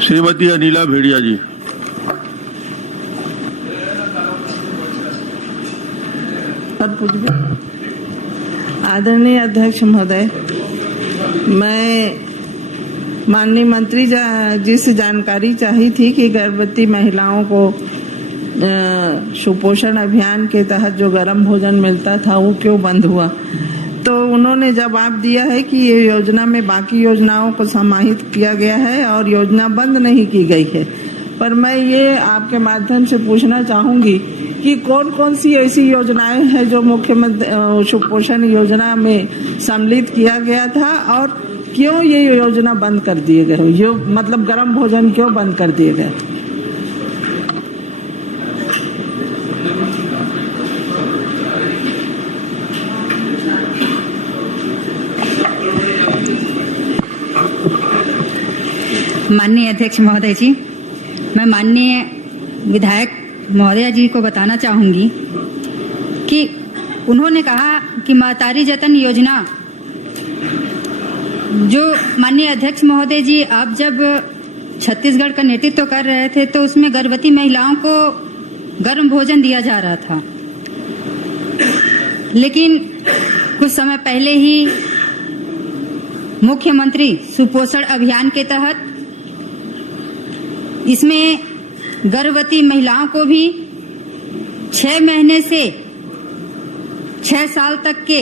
श्रीमती अनिला भेड़िया जी। आदरणीय अध्यक्ष महोदय, मैं माननीय मंत्री जी से जानकारी चाही थी कि गर्भवती महिलाओं को सुपोषण अभियान के तहत जो गर्म भोजन मिलता था वो क्यों बंद हुआ। तो उन्होंने जवाब दिया है कि ये योजना में बाकी योजनाओं को समाहित किया गया है और योजना बंद नहीं की गई है। पर मैं ये आपके माध्यम से पूछना चाहूंगी कि कौन कौन सी ऐसी योजनाएं हैं जो मुख्यमंत्री सुपोषण योजना में सम्मिलित किया गया था और क्यों ये योजना बंद कर दिए गए, ये मतलब गर्म भोजन क्यों बंद कर दिए गए। माननीय अध्यक्ष महोदय जी, मैं माननीय विधायक महोदया जी को बताना चाहूंगी कि उन्होंने कहा कि महतारी जतन योजना, जो माननीय अध्यक्ष महोदय जी आप जब छत्तीसगढ़ का नेतृत्व कर रहे थे तो उसमें गर्भवती महिलाओं को गर्म भोजन दिया जा रहा था, लेकिन कुछ समय पहले ही मुख्यमंत्री सुपोषण अभियान के तहत इसमें गर्भवती महिलाओं को भी 6 महीने से 6 साल तक के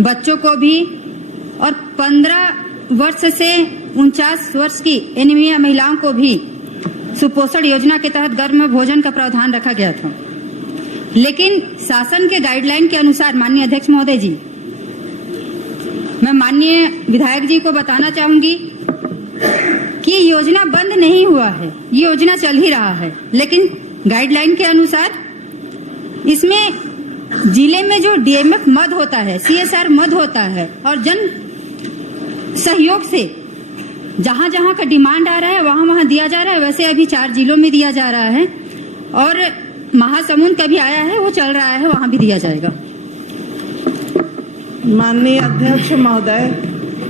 बच्चों को भी और 15 वर्ष से 49 वर्ष की एनीमिया महिलाओं को भी सुपोषण योजना के तहत गर्म भोजन का प्रावधान रखा गया था। लेकिन शासन के गाइडलाइन के अनुसार माननीय अध्यक्ष महोदय जी, मैं माननीय विधायक जी को बताना चाहूंगी कि योजना बंद नहीं हुआ है, ये योजना चल ही रहा है, लेकिन गाइडलाइन के अनुसार इसमें जिले में जो डीएमएफ मद होता है, सीएसआर मद होता है और जन सहयोग से जहां जहां का डिमांड आ रहा है वहां वहां दिया जा रहा है। वैसे अभी 4 जिलों में दिया जा रहा है और महासमुंद का भी आया है, वो चल रहा है, वहां भी दिया जाएगा। माननीय अध्यक्ष महोदय,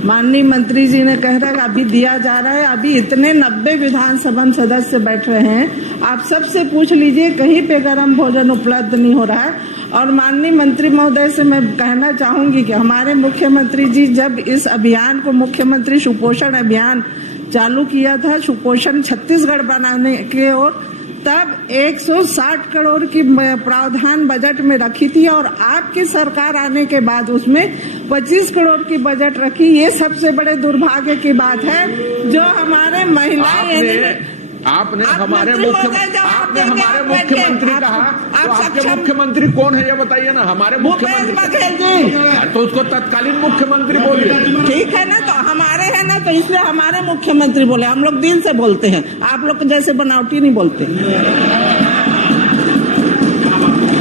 माननीय मंत्री जी ने कह रहा है अभी दिया जा रहा है। अभी इतने 90 विधानसभा सदस्य बैठ रहे हैं, आप सबसे पूछ लीजिए कहीं पे गर्म भोजन उपलब्ध नहीं हो रहा है। और माननीय मंत्री महोदय से मैं कहना चाहूंगी कि हमारे मुख्यमंत्री जी जब इस अभियान को मुख्यमंत्री सुपोषण अभियान चालू किया था, सुपोषण छत्तीसगढ़ बनाने की ओर, तब 160 करोड़ की प्रावधान बजट में रखी थी और आपकी सरकार आने के बाद उसमें 25 करोड़ की बजट रखी। ये सबसे बड़े दुर्भाग्य की बात है जो हमारे महिलाएं आपने हमारे मुख्यमंत्री कहा, तो आपके मुख्यमंत्री कौन है ये बताइए ना। हमारे मुख्यमंत्री बघेल जी, तो उसको तत्कालीन मुख्यमंत्री बोलिए। ठीक है ना, तो हमारे है ना, तो इसलिए हमारे मुख्यमंत्री बोले। हम लोग दिल से बोलते हैं, आप लोग जैसे बनावटी नहीं बोलते।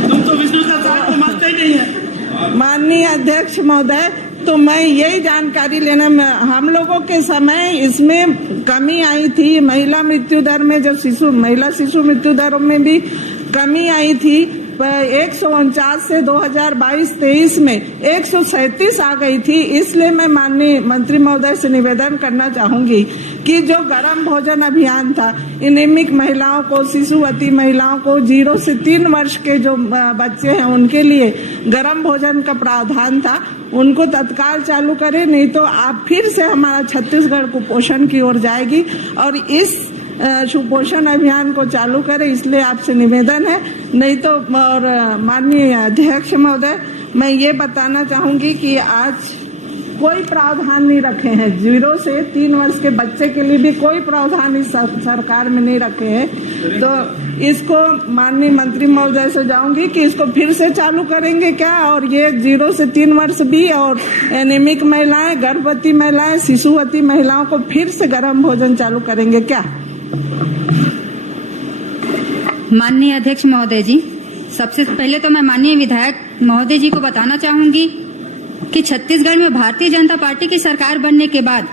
तुम तो विष्णु का साथ तो मानते ही नहीं है। माननीय अध्यक्ष महोदय, तो मैं यही जानकारी लेना, हम लोगों के समय इसमें कमी आई थी, महिला मृत्यु दर में, जो महिला शिशु मृत्यु दर में भी कमी आई थी। 149 से 2022-23 में 137 आ गई थी। इसलिए मैं माननीय मंत्री महोदय से निवेदन करना चाहूंगी कि जो गर्म भोजन अभियान था, एनीमिक महिलाओं को, शिशुवती महिलाओं को, 0 से 3 वर्ष के जो बच्चे हैं उनके लिए गर्म भोजन का प्रावधान था, उनको तत्काल चालू करें, नहीं तो आप फिर से हमारा छत्तीसगढ़ कुपोषण की ओर जाएगी। और इस सुपोषण अभियान को चालू करें, इसलिए आपसे निवेदन है। नहीं तो, और माननीय अध्यक्ष महोदय, मैं ये बताना चाहूंगी कि आज कोई प्रावधान नहीं रखे हैं, 0 से 3 वर्ष के बच्चे के लिए भी कोई प्रावधान इस सरकार में नहीं रखे हैं। तो इसको माननीय मंत्री महोदय से जाऊंगी कि इसको फिर से चालू करेंगे क्या, और ये 0 से 3 वर्ष भी और एनीमिक महिलाएं, गर्भवती महिलाएं, शिशुवती महिलाओं को फिर से गर्म भोजन चालू करेंगे क्या। माननीय अध्यक्ष महोदय जी, सबसे पहले तो मैं माननीय विधायक महोदय जी को बताना चाहूंगी कि छत्तीसगढ़ में भारतीय जनता पार्टी की सरकार बनने के बाद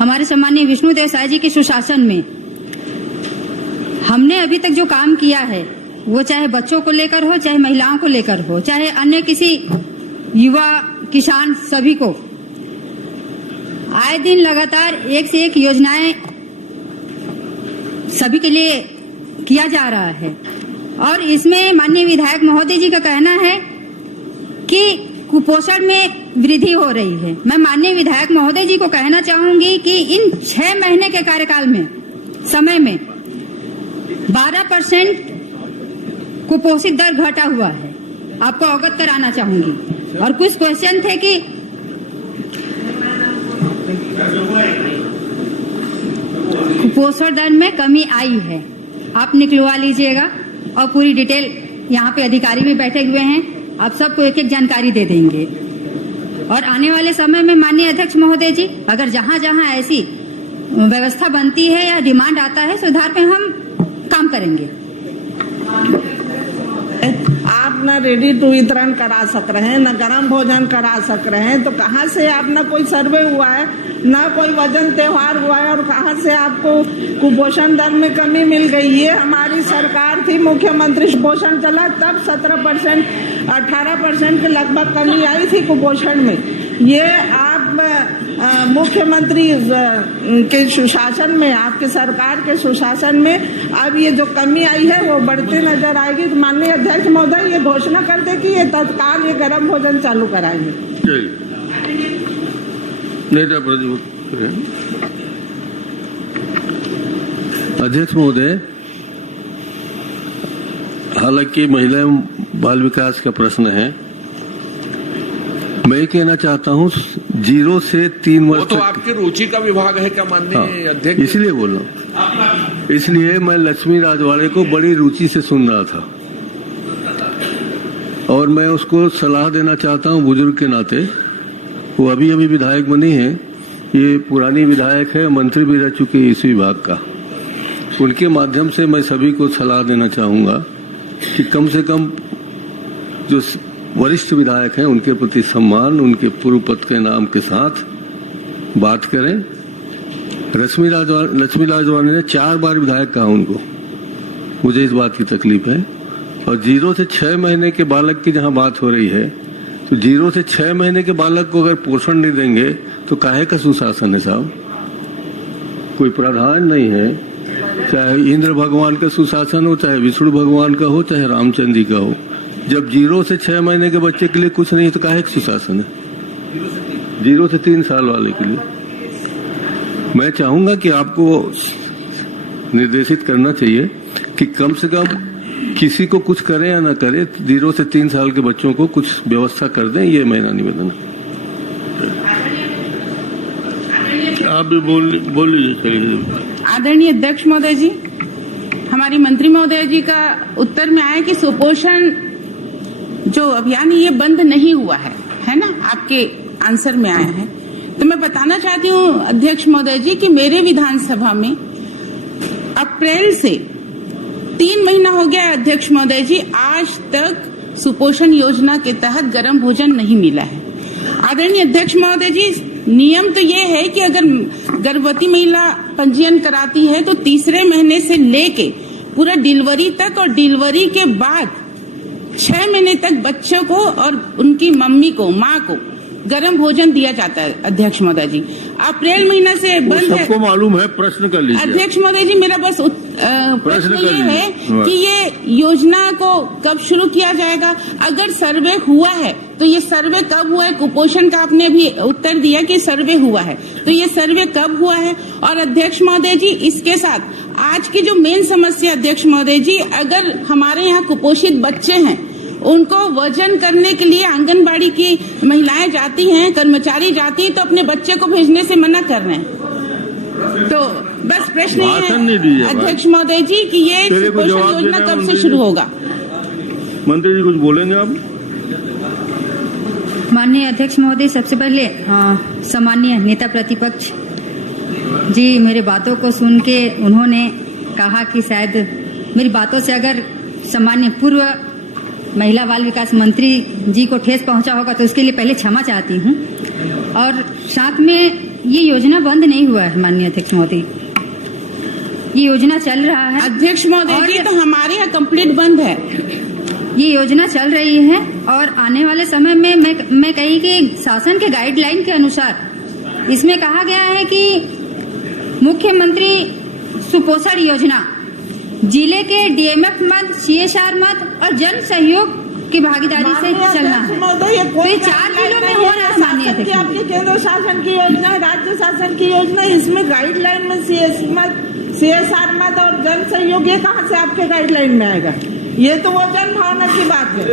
हमारे सम्मानीय विष्णुदेव साय जी के सुशासन में हमने अभी तक जो काम किया है, वो चाहे बच्चों को लेकर हो, चाहे महिलाओं को लेकर हो, चाहे अन्य किसी युवा, किसान, सभी को आए दिन लगातार एक से एक योजनाएं सभी के लिए किया जा रहा है और इसमें माननीय विधायक महोदय जी का कहना है कि कुपोषण में वृद्धि हो रही है। मैं माननीय विधायक महोदय जी को कहना चाहूंगी कि इन 6 महीने के कार्यकाल में समय में 12% कुपोषित दर घटा हुआ है, आपको अवगत कराना चाहूंगी। और कुछ क्वेश्चन थे कि कुपोषण दर में कमी आई है, आप निकलवा लीजिएगा और पूरी डिटेल यहाँ पे अधिकारी भी बैठे हुए हैं, आप सबको एक एक जानकारी दे देंगे। और आने वाले समय में माननीय अध्यक्ष महोदय जी, अगर जहाँ जहाँ ऐसी व्यवस्था बनती है या डिमांड आता है, सुधार पे हम काम करेंगे। आप न रेडी टू वितरण करा सक रहे हैं, न गर्म भोजन करा सक रहे हैं, तो कहाँ से आप न कोई सर्वे हुआ है, न कोई वजन त्योहार हुआ है, और कहाँ से आपको कुपोषण दर में कमी मिल गई। ये हमारी सरकार थी, मुख्यमंत्री पोषण चला, तब 17% 18% के लगभग कमी आई थी कुपोषण में। ये आप मुख्यमंत्री के सुशासन में, आपके सरकार के सुशासन में अब ये जो कमी आई है वो बढ़ती नजर आएगी। तो माननीय अध्यक्ष महोदय ये घोषणा कर दे कि ये तत्काल ये गर्म भोजन चालू कराएंगे। अध्यक्ष महोदय, हालांकि महिला एवं बाल विकास का प्रश्न है, मैं कहना चाहता हूं 0 से 3 वर्ष वो तो आपकी रुचि का विभाग है क्या माननीय अध्यक्ष? इसलिए बोल रहा हूँ। इसलिए मैं लक्ष्मी राजवाड़े को बड़ी रुचि से सुन रहा था और मैं उसको सलाह देना चाहता हूँ बुजुर्ग के नाते। वो अभी अभी विधायक बनी है, ये पुरानी विधायक है, मंत्री भी रह चुकी है इस विभाग का। उनके माध्यम से मैं सभी को सलाह देना चाहूंगा कि कम से कम जो वरिष्ठ विधायक हैं उनके प्रति सम्मान, उनके पूर्व पद के नाम के साथ बात करें। लक्ष्मी राजवाड़े ने 4 बार विधायक कहा उनको, मुझे इस बात की तकलीफ है। और 0 से 6 महीने के बालक की जहां बात हो रही है, तो 0 से 6 महीने के बालक को अगर पोषण नहीं देंगे तो काहे का सुशासन है साहब? कोई प्रावधान नहीं है, चाहे इंद्र भगवान का सुशासन हो, चाहे विष्णु भगवान का हो, चाहे रामचंद्र जी का हो। जब 0 से 6 महीने के बच्चे के लिए कुछ नहीं तो काहे का सुशासन है? 0 से 3 साल वाले के लिए मैं चाहूंगा कि आपको निर्देशित करना चाहिए कि कम से कम किसी को कुछ करे या ना करे, 0 से 3 साल के बच्चों को कुछ व्यवस्था कर दें, ये मेरा निवेदन है। आप भी बोल लीजिए। आदरणीय अध्यक्ष महोदय जी, हमारी मंत्री महोदय जी का उत्तर में आया कि सुपोषण जो अभियान ये बंद नहीं हुआ है ना, आपके आंसर में आया है। तो मैं बताना चाहती हूँ अध्यक्ष महोदय जी कि मेरे विधानसभा में अप्रैल से 3 महीना हो गया है अध्यक्ष महोदय जी, आज तक सुपोषण योजना के तहत गर्म भोजन नहीं मिला है। आदरणीय अध्यक्ष महोदय जी, नियम तो ये है कि अगर गर्भवती महिला पंजीयन कराती है तो तीसरे महीने से लेके पूरा डिलीवरी तक और डिलीवरी के बाद 6 महीने तक बच्चों को और उनकी मम्मी को, माँ को गर्म भोजन दिया जाता है। अध्यक्ष महोदय जी, अप्रैल महीना से बंद है। सबको मालूम है, प्रश्न कर लीजिए। अध्यक्ष महोदय जी, मेरा बस प्रश्न ये है कि ये योजना को कब शुरू किया जाएगा? अगर सर्वे हुआ है तो ये सर्वे कब हुआ है? कुपोषण का आपने अभी उत्तर दिया कि सर्वे हुआ है, तो ये सर्वे कब हुआ है? और अध्यक्ष महोदय जी, इसके साथ आज की जो मेन समस्या अध्यक्ष महोदय जी, अगर हमारे यहाँ कुपोषित बच्चे हैं उनको वजन करने के लिए आंगनबाड़ी की महिलाएं जाती हैं, कर्मचारी जाती हैं, तो अपने बच्चे को भेजने से मना कर रहे हैं। तो बस प्रश्न ये है अध्यक्ष महोदय जी कि ये सुपोषण योजना कब से शुरू होगा? मंत्री जी कुछ बोलेंगे आप? माननीय अध्यक्ष महोदय, सबसे पहले सम्मानीय नेता प्रतिपक्ष जी मेरे बातों को सुन के उन्होंने कहा कि शायद मेरी बातों से अगर सम्मान्य पूर्व महिला बाल विकास मंत्री जी को ठेस पहुंचा होगा तो उसके लिए पहले क्षमा चाहती हूं। और साथ में ये योजना बंद नहीं हुआ है माननीय अध्यक्ष महोदय, ये योजना चल रहा है। अध्यक्ष महोदय जी, तो हमारे यहाँ कंप्लीट बंद है, ये योजना चल रही है और आने वाले समय में मैं कही कि शासन के गाइडलाइन के अनुसार इसमें कहा गया है कि मुख्यमंत्री सुपोषण योजना जिले के डीएमएफ मद, सीएसआर मद और जन सहयोग की भागीदारी से चलना है। तो ये 4 जिलों में हो रहा है माननीय अध्यक्ष। आपके केंद्र शासन की योजना, राज्य शासन की योजना, इसमें गाइडलाइन में सीएसआर मद और जन सहयोग, ये कहाँ से आपके गाइडलाइन में आएगा? ये तो वो जन भावना की बात है।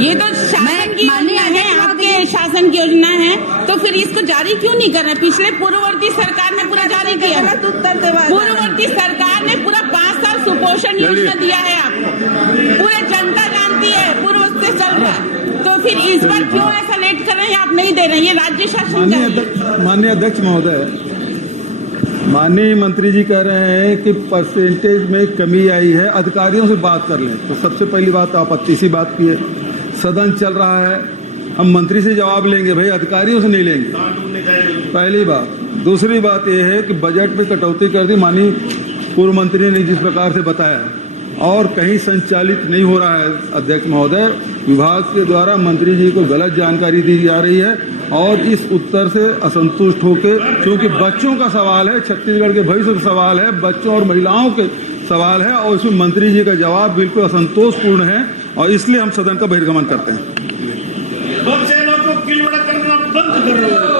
ये तो शासन की योजना है, आपके शासन की योजना है, तो फिर इसको जारी क्यों नहीं कर रहे? पिछले पूर्ववर्ती सरकार ने पूरा जारी किया। पूर्ववर्ती सरकार ने पूरा 5 साल सुपोषण योजना दिया है आपको, पूरे जनता जानती है, पूर्व से चल रहा है। तो फिर इस बार क्यों ऐसा लेट कर रहे हैं? आप नहीं दे रहे हैं, ये राज्य शासन। माननीय अध्यक्ष महोदय, माननीय मंत्री जी कह रहे हैं कि परसेंटेज में कमी आई है, अधिकारियों से बात कर लें। तो सबसे पहली बात आपत्ति सी बात की है, सदन चल रहा है, हम मंत्री से जवाब लेंगे भाई, अधिकारियों से नहीं लेंगे, पहली बात। दूसरी बात यह है कि बजट में कटौती कर दी, माननीय पूर्व मंत्री ने जिस प्रकार से बताया, और कहीं संचालित नहीं हो रहा है अध्यक्ष महोदय। विभाग के द्वारा मंत्री जी को गलत जानकारी दी जा रही है और इस उत्तर से असंतुष्ट होकर, क्योंकि बच्चों का सवाल है, छत्तीसगढ़ के भविष्य का सवाल है, बच्चों और महिलाओं के सवाल है, और इसमें मंत्री जी का जवाब बिल्कुल असंतोषपूर्ण है, और इसलिए हम सदन का बहिर्गमन करते हैं। बच्चे लोग को किलवड़ा करना बंद करो।